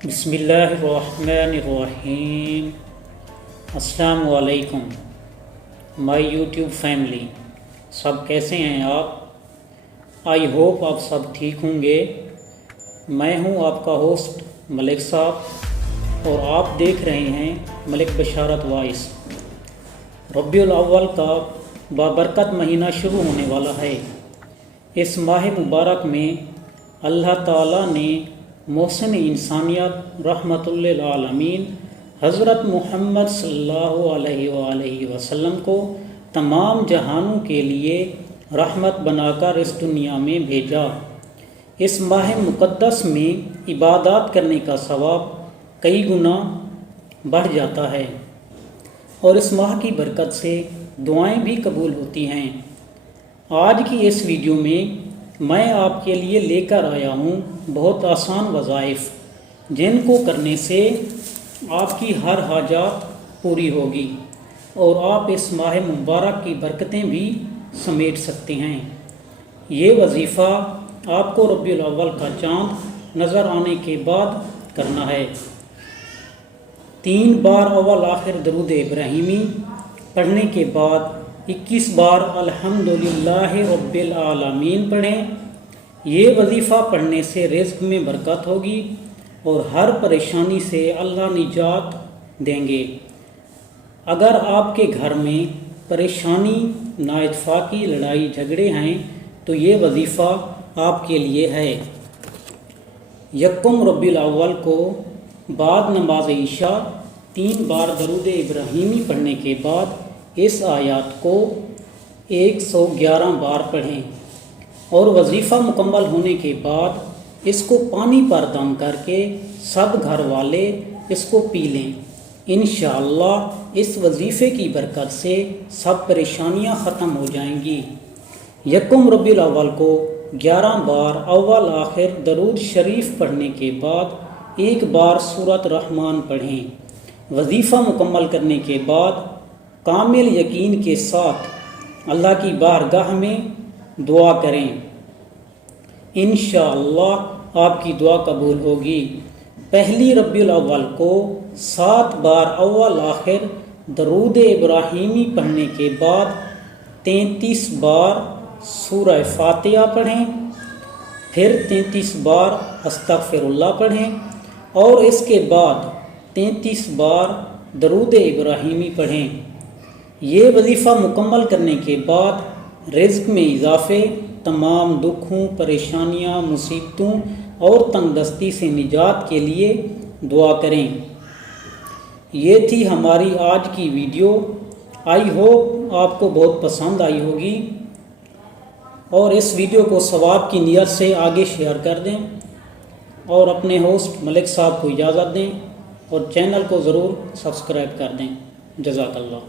بسم اللہ الرحمن الرحیم۔ السلام علیکم مائی یوٹیوب فیملی، سب کیسے ہیں آپ؟ آئی ہوپ آپ سب ٹھیک ہوں گے۔ میں ہوں آپ کا ہوسٹ ملک صاحب اور آپ دیکھ رہے ہیں ملک بشارت وائس۔ ربیع الاول کا بابرکت مہینہ شروع ہونے والا ہے۔ اس ماہ مبارک میں اللہ تعالیٰ نے محسن انسانیت رحمۃ للعالمین حضرت محمد صلی اللہ علیہ وآلہ وسلم کو تمام جہانوں کے لیے رحمت بنا کر اس دنیا میں بھیجا۔ اس ماہ مقدس میں عبادات کرنے کا ثواب کئی گنا بڑھ جاتا ہے اور اس ماہ کی برکت سے دعائیں بھی قبول ہوتی ہیں۔ آج کی اس ویڈیو میں آپ کے لیے لے کر آیا ہوں بہت آسان وظائف، جن کو کرنے سے آپ کی ہر حاجات پوری ہوگی اور آپ اس ماہ مبارک کی برکتیں بھی سمیٹ سکتے ہیں۔ یہ وظیفہ آپ کو ربیع الاول کا چاند نظر آنے کے بعد کرنا ہے۔ 3 بار اول آخر درود ابراہیمی پڑھنے کے بعد 21 بار الحمدللہ رب العالمین پڑھیں۔ یہ وظیفہ پڑھنے سے رزق میں برکت ہوگی اور ہر پریشانی سے اللہ نجات دیں گے۔ اگر آپ کے گھر میں پریشانی، نااتفاقی، لڑائی جھگڑے ہیں تو یہ وظیفہ آپ کے لیے ہے۔ 1 ربیع الاول کو بعد نماز عشاء 3 بار درود ابراہیمی پڑھنے کے بعد اس آیات کو 111 بار پڑھیں اور وظیفہ مکمل ہونے کے بعد اس کو پانی پر دم کر کے سب گھر والے اس کو پی لیں۔ انشاءاللہ اس وظیفے کی برکت سے سب پریشانیاں ختم ہو جائیں گی۔ 1 ربیع الاول کو 11 بار اول آخر درود شریف پڑھنے کے بعد 1 بار سورۃ رحمان پڑھیں۔ وظیفہ مکمل کرنے کے بعد کامل یقین کے ساتھ اللہ کی بارگاہ میں دعا کریں، انشاءاللہ آپ کی دعا قبول ہوگی۔ 1 ربیع الاول کو 7 بار اول آخر درود ابراہیمی پڑھنے کے بعد 33 بار سورہ فاتحہ پڑھیں، پھر 33 بار استغفر اللہ پڑھیں اور اس کے بعد 33 بار درود ابراہیمی پڑھیں۔ یہ وظیفہ مکمل کرنے کے بعد رزق میں اضافے، تمام دکھوں، پریشانیاں، مصیبتوں اور تنگ دستی سے نجات کے لیے دعا کریں۔ یہ تھی ہماری آج کی ویڈیو۔ آئی ہوپ آپ کو بہت پسند آئی ہوگی اور اس ویڈیو کو ثواب کی نیت سے آگے شیئر کر دیں اور اپنے ہوسٹ ملک صاحب کو اجازت دیں اور چینل کو ضرور سبسکرائب کر دیں۔ جزاک اللہ۔